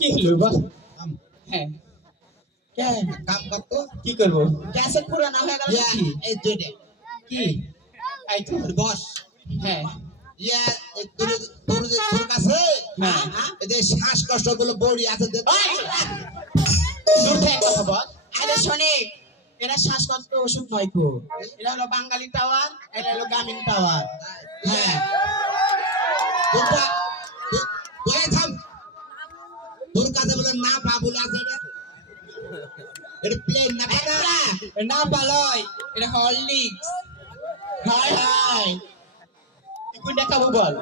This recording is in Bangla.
কি হলো বল? হ্যাঁ काम करतो কি করব? कैसेट पुराना हो गया या, ए जोड़े কি এই তো बॉस হ্যাঁ या তোর তোর তোর কাছে হ্যাঁ। এই যে শ্বাসকষ্ট গুলো বড়ি আছে দে দূর থেকে কথা বল। আরে শোনিক এটা শ্বাসকষ্ট ওষুধ নয় কো এটা হলো বাঙালি টাওয়ার এটা হলো গ্রামীণ টাওয়ার হ্যাঁ তোরটা তুই থাম তোর কাছে বলে না বাবুল আছে এটা প্লেন না একটা না পালয় এটা হরলিক্স। হাই হাই তুই কোনটা খাবো বল?